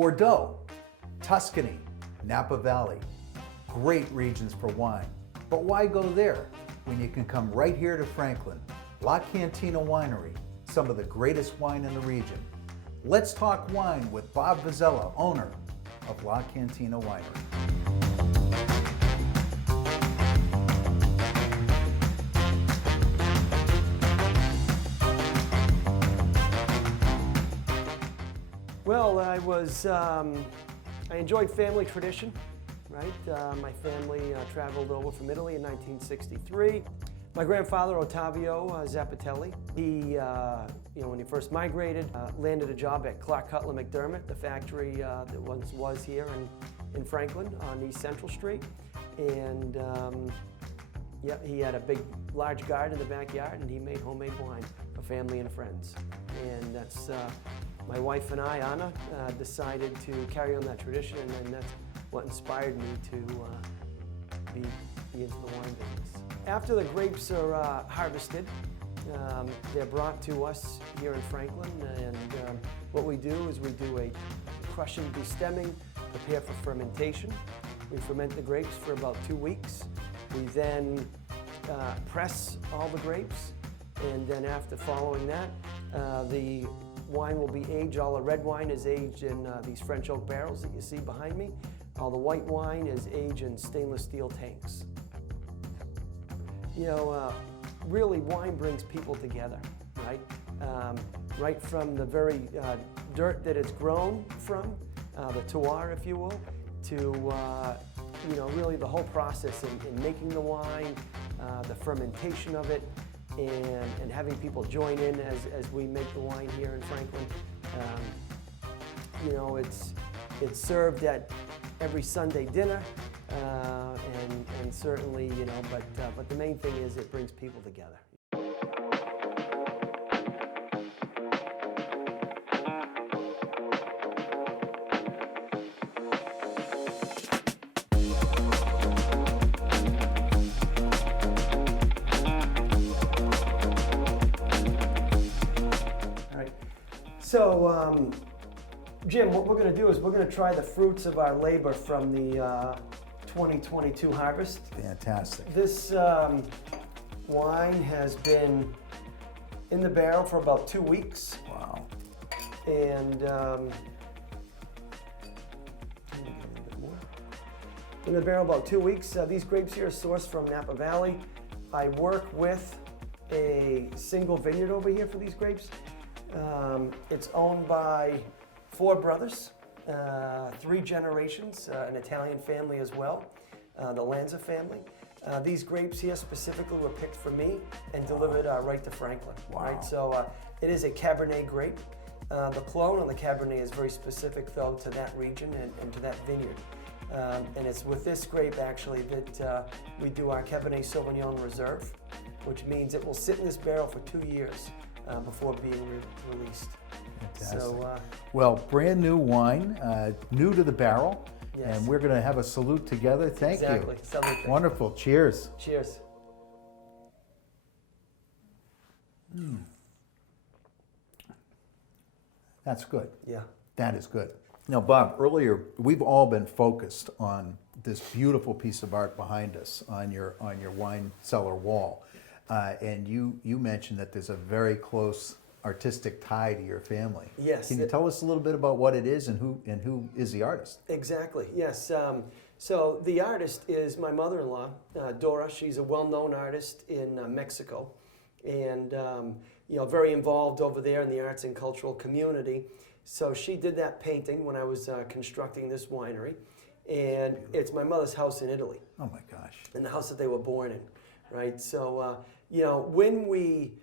Bordeaux, Tuscany, Napa Valley. Great regions for wine. But why go there when you can come right here to Franklin? La Cantina Winery, some of the greatest wine in the region. Let's talk wine with Bob Vizella, owner of La Cantina Winery. Well, I enjoyed family tradition, right? My family traveled over from Italy in 1963. My grandfather, Ottavio Zappatelli, he, when he first migrated, landed a job at Clark Cutler McDermott, the factory that once was here in Franklin on East Central Street. And yeah, he had a large garden in the backyard, and he made homemade wine for family and friends. And that's my wife and I, Anna, decided to carry on that tradition, and that's what inspired me to be into the wine business. After the grapes are harvested, they're brought to us here in Franklin, and what we do is we do a crushing, destemming, prepare for fermentation. We ferment the grapes for about 2 weeks. We then press all the grapes, and then after following that, the wine will be aged. All the red wine is aged in these French oak barrels that you see behind me. All the white wine is aged in stainless steel tanks. Really wine brings people together, right? Right from the very dirt that it's grown from, the terroir, if you will, to really the whole process in making the wine, the fermentation of it, and having people join in as we make the wine here in Franklin. It's served at every Sunday dinner, and certainly, but the main thing is it brings people together. So, Jim, what we're going to do is we're going to try the fruits of our labor from the 2022 harvest. Fantastic. This wine has been in the barrel for about 2 weeks. Wow. And in the barrel about 2 weeks. These grapes here are sourced from Napa Valley. I work with a single vineyard over here for these grapes. It's owned by 4 brothers, 3 generations, an Italian family as well, the Lanza family. These grapes here specifically were picked for me and delivered right to Franklin. Wow. Right? So it is a Cabernet grape. The clone on the Cabernet is very specific, though, to that region and to that vineyard. And it's with this grape, actually, that we do our Cabernet Sauvignon Reserve, which means it will sit in this barrel for 2 years before being released. Fantastic. So, well, brand new wine, new to the barrel, yes. and we're going to have a salute together. Thank Exactly. you. Salute. Wonderful. Cheers. Cheers. That's good. Yeah. That is good. Now, Bob, earlier we've all been focused on this beautiful piece of art behind us on your wine cellar wall, and you mentioned that there's a very close artistic tie to your family. Yes. Can you tell us a little bit about what it is and who is the artist? Exactly. Yes. So the artist is my mother-in-law, Dora. She's a well-known artist in Mexico, and very involved over there in the arts and cultural community. So she did that painting when I was constructing this winery, and it's my mother's house in Italy. Oh my gosh. And the house that they were born in, right? So when we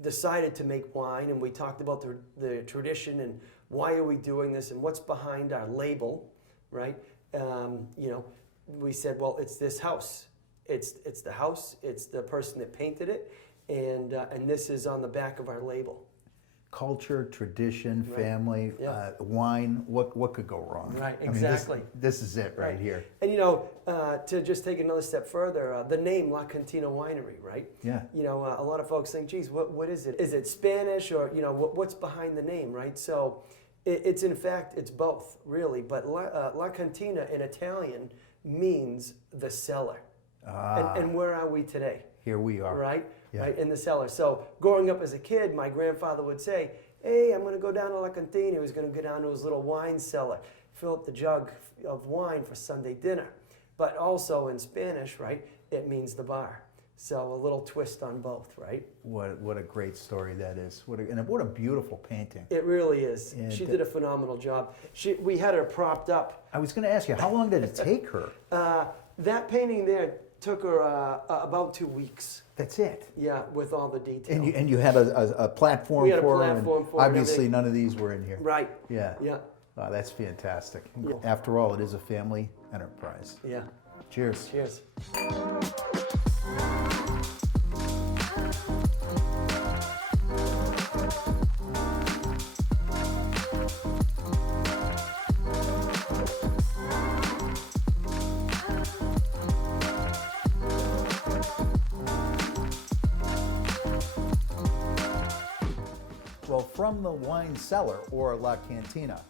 decided to make wine, and we talked about the tradition and why are we doing this and what's behind our label, right? We said, well, it's this house. It's the house. It's the person that painted it, and this is on the back of our label. Culture, tradition, Right. family, Yeah. Wine. What could go wrong? Right. I mean, Exactly. this is it right here. And to just take another step further, the name La Cantina Winery, right? Yeah. A lot of folks think, geez, what is it? Is it Spanish or what's behind the name, right? So It's in fact, it's both, really. But La Cantina in Italian means the cellar. And where are we today? Here we are. Right? Yeah. Right, in the cellar. So growing up as a kid, my grandfather would say, hey, I'm going to go down to La Cantina. He was going to go down to his little wine cellar, fill up the jug of wine for Sunday dinner. But also in Spanish, right, it means the bar. So a little twist on both, right? What a great story that is. What a beautiful painting. It really is. And she did a phenomenal job. We had her propped up. I was going to ask you, how long did it take her? That painting there took her about 2 weeks. That's it. Yeah, with all the detail. And you had a platform We had a for her. platform And for her and obviously, everything. none of these were in here. Right. Yeah. Yeah. Oh, that's fantastic. Yeah. After all, it is a family enterprise. Yeah. Cheers. Cheers. Well, from the wine cellar, or La Cantina,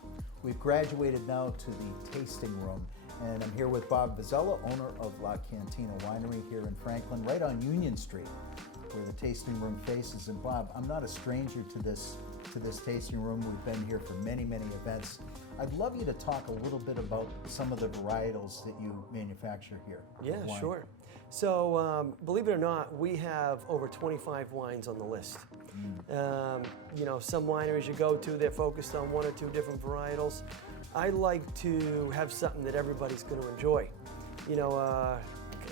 we've graduated now to the tasting room. And I'm here with Bob Vizella, owner of La Cantina Winery here in Franklin, right on Union Street, where the tasting room faces. And Bob, I'm not a stranger to this tasting room. We've been here for many, many events. I'd love you to talk a little bit about some of the varietals that you manufacture here. Yeah, of wine. sure. So, believe it or not, we have over 25 wines on the list. You know, some wineries you go to, they're focused on 1 or 2 different varietals. I like to have something that everybody's going to enjoy. You know,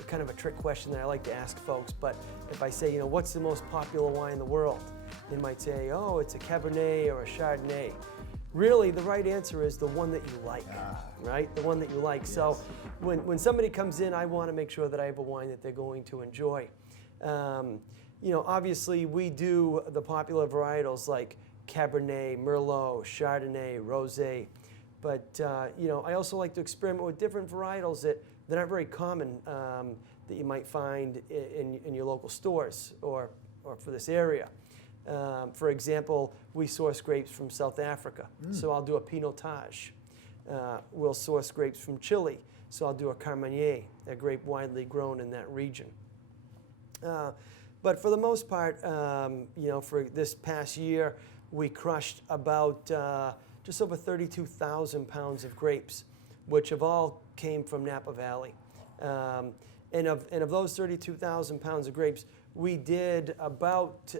kind of a trick question that I like to ask folks, but if I say, you know, what's the most popular wine in the world? They might say, oh, it's a Cabernet or a Chardonnay. Really, the right answer is the one that you like, right? The one that you like. Yes. So when somebody comes in, I want to make sure that I have a wine that they're going to enjoy. You know, obviously, we do the popular varietals like Cabernet, Merlot, Chardonnay, Rosé. But, you know, I also like to experiment with different varietals that aren't very common that you might find in your local stores or for this area. For example, we source grapes from South Africa, so I'll do a Pinotage. We'll source grapes from Chile, so I'll do a Carmenère, a grape widely grown in that region. But for the most part, you know, for this past year, we crushed about just over 32,000 pounds of grapes, which have all came from Napa Valley. And of those 32,000 pounds of grapes, we did about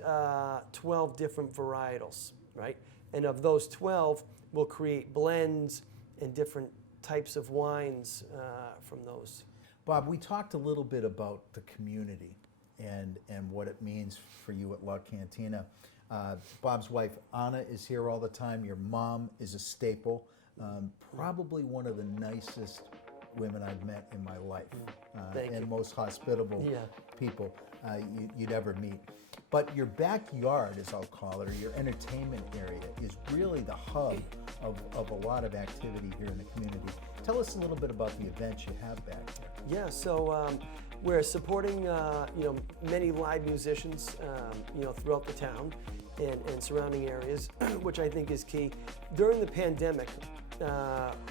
12 different varietals, right? And of those 12, we'll create blends and different types of wines from those. Bob, we talked a little bit about the community and what it means for you at La Cantina. Bob's wife, Anna, is here all the time. Your mom is a staple. Probably one of the nicest women I've met in my life. And most hospitable people you'd ever meet. But your backyard, as I'll call it, or your entertainment area, is really the hub of a lot of activity here in the community. Tell us a little bit about the events you have back there. Yeah, so we're supporting you know, many live musicians you know, throughout the town and surrounding areas, which I think is key. During the pandemic,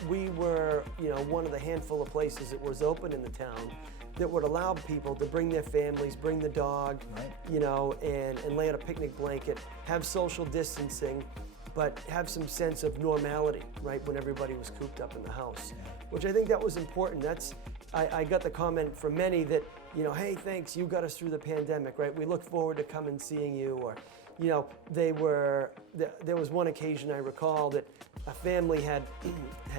we were, you know, one of the handful of places that was open in the town that would allow people to bring their families, bring the dog, you know, and lay on a picnic blanket, have social distancing, but have some sense of normality, right, when everybody was cooped up in the house, which I think that was important. I got the comment from many that, you know, hey, thanks, you got us through the pandemic, right? We look forward to come and seeing you. Or, you know, there was one occasion I recall that a family had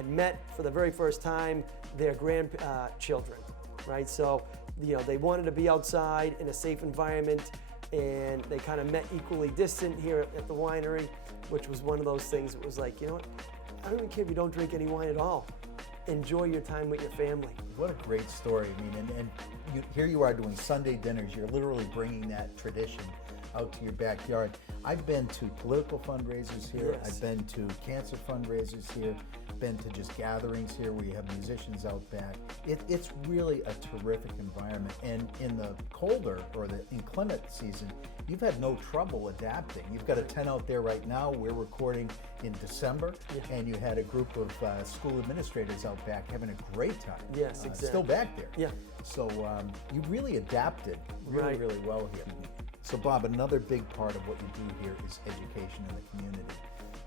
met for the very first time their grandchildren, right? So, you know, they wanted to be outside in a safe environment, and they kind of met equally distant here at the winery, which was one of those things that was like, you know what, I don't even care if you don't drink any wine at all. Enjoy your time with your family. What a great story. I mean, and here you are doing Sunday dinners. You're literally bringing that tradition out to your backyard. I've been to political fundraisers here. Yes. I've been to cancer fundraisers here. been to just gatherings here where you have musicians out back. It's really a terrific environment. And in the colder or the inclement season, you've had no trouble adapting. You've got a tent out there right now. We're recording in December, and you had a group of school administrators out back having a great time. Yes, exactly. Still back there. Yeah. So you really adapted really, Right. really well here. So Bob, another big part of what you do here is education in the community.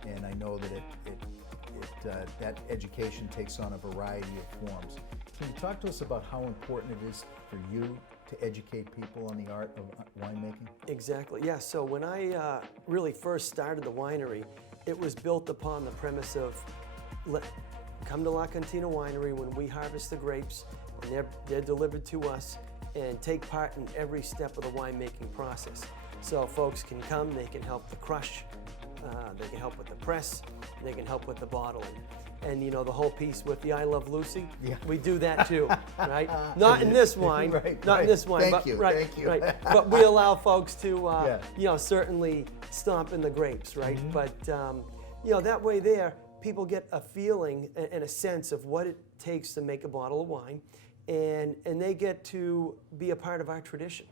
And I know that that education takes on a variety of forms. Can you talk to us about how important it is for you to educate people on the art of winemaking? Exactly, yeah. So when I really first started the winery, it was built upon the premise of come to La Cantina Winery when we harvest the grapes, and they're delivered to us, and take part in every step of the winemaking process. So folks can come, they can help the crush, they can help with the press, they can help with the bottling. And you know, the whole piece with the I Love Lucy, we do that too, right? Not in this wine, not in this wine, Thank you. right. But we allow folks to, you know, certainly stomp in the grapes, right? But you know, that way there, people get a feeling and a sense of what it takes to make a bottle of wine, and they get to be a part of our tradition,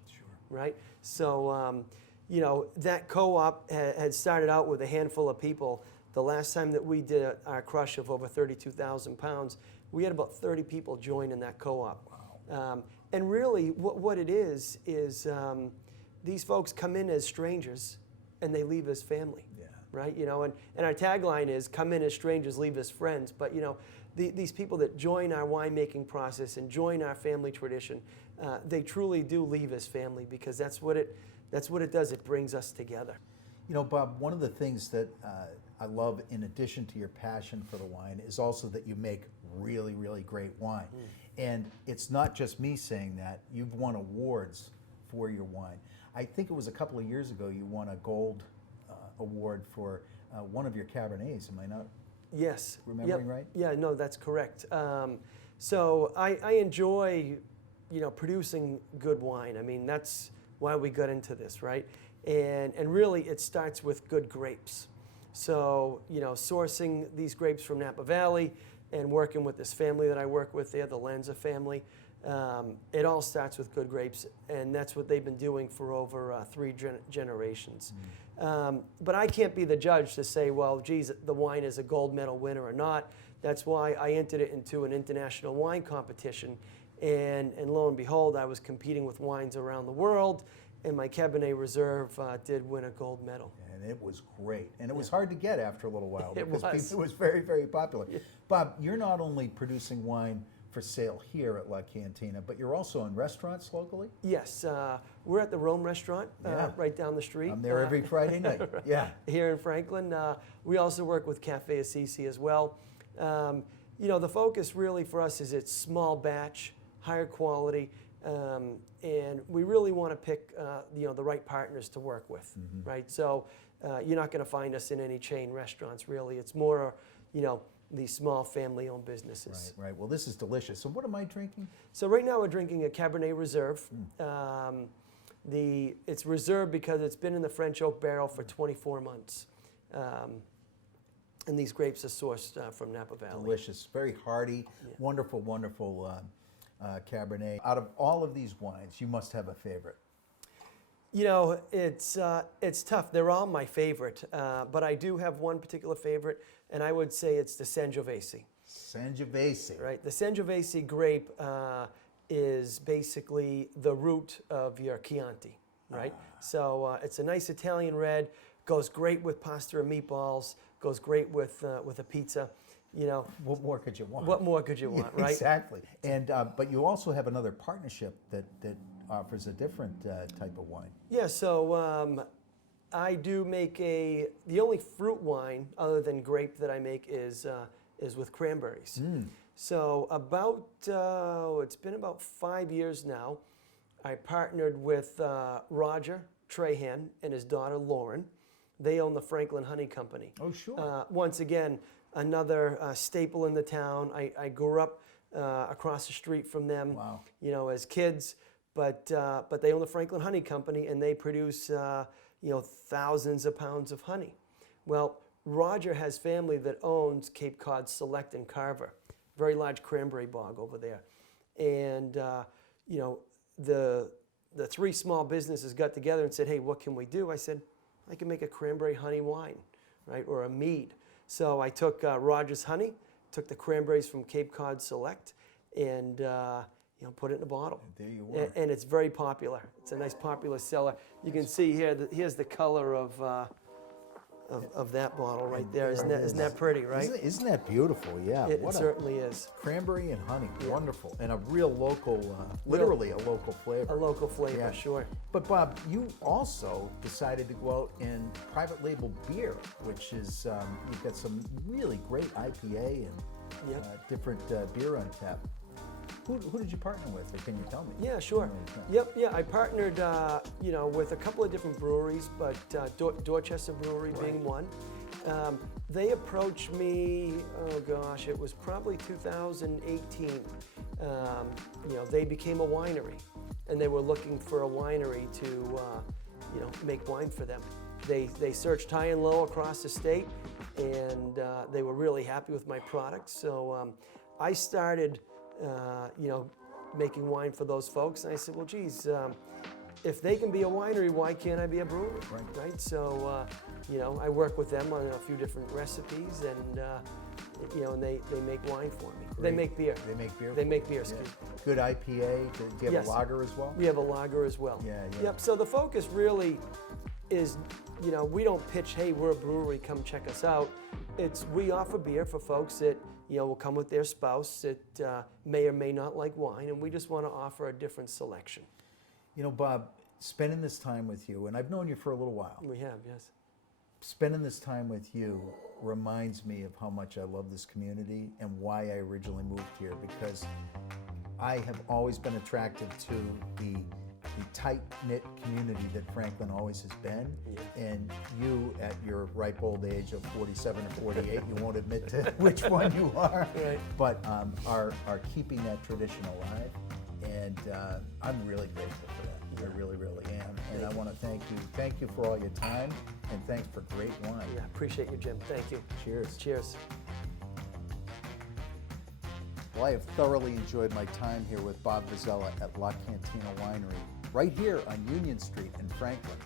right? So, you know, that co-op had started out with a handful of people. The last time that we did our crush of over 32,000 pounds, we had about 30 people join in that co-op. Wow. And really, what it is these folks come in as strangers and they leave as family, right? You know, and our tagline is, come in as strangers, leave as friends. But, you know, these people that join our winemaking process and join our family tradition, they truly do leave as family, because that's what it does. It brings us together. You know, Bob, one of the things that I love, in addition to your passion for the wine, is also that you make really, really great wine. And it's not just me saying that. You've won awards for your wine. I think it was a couple of years ago you won a gold award for one of your Cabernets. Am I not remembering right? Yeah, no, that's correct. So I enjoy, you know, producing good wine. I mean, that's why we got into this, right? And really, it starts with good grapes. So, you know, sourcing these grapes from Napa Valley and working with this family that I work with there, the Lanza family, it all starts with good grapes, and that's what they've been doing for over 3 generations. But I can't be the judge to say, well, geez, the wine is a gold medal winner or not. That's why I entered it into an international wine competition, and lo and behold, I was competing with wines around the world, and my Cabernet Reserve did win a gold medal. And it was great. And it was hard to get after a little while, It because it was very, very popular. Bob, you're not only producing wine for sale here at La Cantina, but you're also in restaurants locally? Yes, we're at the Rome restaurant right down the street. I'm there every Friday night. Yeah. Here in Franklin. We also work with Cafe Assisi as well. You know, the focus really for us is it's small batch, higher quality, and we really want to pick you know, the right partners to work with, right? So you're not going to find us in any chain restaurants, really. It's more, you know, these small family-owned businesses. Right. Well, this is delicious. So what am I drinking? So right now we're drinking a Cabernet Reserve. It's reserved because it's been in the French oak barrel for 24 months. And these grapes are sourced from Napa Valley. Delicious, very hearty, wonderful, wonderful Cabernet. Out of all of these wines, you must have a favorite. You know, it's tough. They're all my favorite, but I do have one particular favorite, and I would say it's the Sangiovese. Sangiovese. Right. The Sangiovese grape is basically the root of your Chianti, right? So it's a nice Italian red, goes great with pasta and meatballs, goes great with a pizza. You know, what more could you want? What more could you want, right? Exactly. And but you also have another partnership that offers a different type of wine. Yeah. So I do make the only fruit wine other than grape that I make is with cranberries. So about it's been about 5 years now. I partnered with Roger Trahan and his daughter Lauren. They own the Franklin Honey Company. Oh, sure. Once again, another staple in the town. I grew up across the street from them, you know, as kids. But they own the Franklin Honey Company, and they produce you know, thousands of pounds of honey. Well, Roger has family that owns Cape Cod Select and Carver, very large cranberry bog over there. And, you know, the three small businesses got together and said, hey, what can we do? I said, I can make a cranberry honey wine, right, or a mead. So I took Roger's honey, took the cranberries from Cape Cod Select, and you know, put it in a bottle. There you were. And it's very popular. It's a nice popular seller. You can see here, here's the color of that bottle right there. Isn't that pretty, right? Isn't that beautiful? Yeah. It certainly is. Cranberry and honey, wonderful, and a real local, literally a local flavor. A local flavor, sure. But Bob, you also decided to go out and private label beer, which is you've got some really great IPA and different beer on tap. Who did you partner with, or can you tell me? Yeah, sure. I partnered, you know, with a couple of different breweries, but Dorchester Brewery being one. They approached me, oh gosh, it was probably 2018. You know, they became a winery, and they were looking for a winery to, you know, make wine for them. They searched high and low across the state, and they were really happy with my product. So I started, you know, making wine for those folks. And I said, well, geez, if they can be a winery, why can't I be a brewery? Right? So, you know, I work with them on a few different recipes, and, you know, and they make wine for me. Great. They make beer. They make beer? They make beer, excuse me. Good IPA. Do you have a lager as well? We have a lager as well. Yeah. Yep, so the focus really is, you know, we don't pitch, hey, we're a brewery, come check us out. It's, we offer beer for folks that, you know, will come with their spouse that may or may not like wine, and we just want to offer a different selection. You know, Bob, spending this time with you, and I've known you for a little while. We have, yes. Spending this time with you reminds me of how much I love this community and why I originally moved here, because I have always been attracted to the tight-knit community that Franklin always has been. And you, at your ripe old age of 47 or 48, you won't admit to which one you are, but are keeping that tradition alive. And I'm really grateful for that. I really, really am. And I want to thank you. Thank you for all your time, and thanks for great wine. Yeah, appreciate you, Jim. Thank you. Cheers. Cheers. Well, I have thoroughly enjoyed my time here with Bob Vizella at La Cantina Winery, right here on Union Street in Franklin.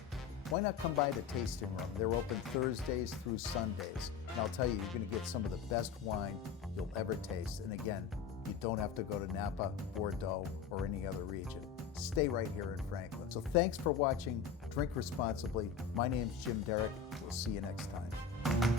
Why not come by the tasting room? They're open Thursdays through Sundays. And I'll tell you, you're going to get some of the best wine you'll ever taste. And again, you don't have to go to Napa, Bordeaux, or any other region. Stay right here in Franklin. So thanks for watching. Drink responsibly. My name's Jim Derrick. We'll see you next time.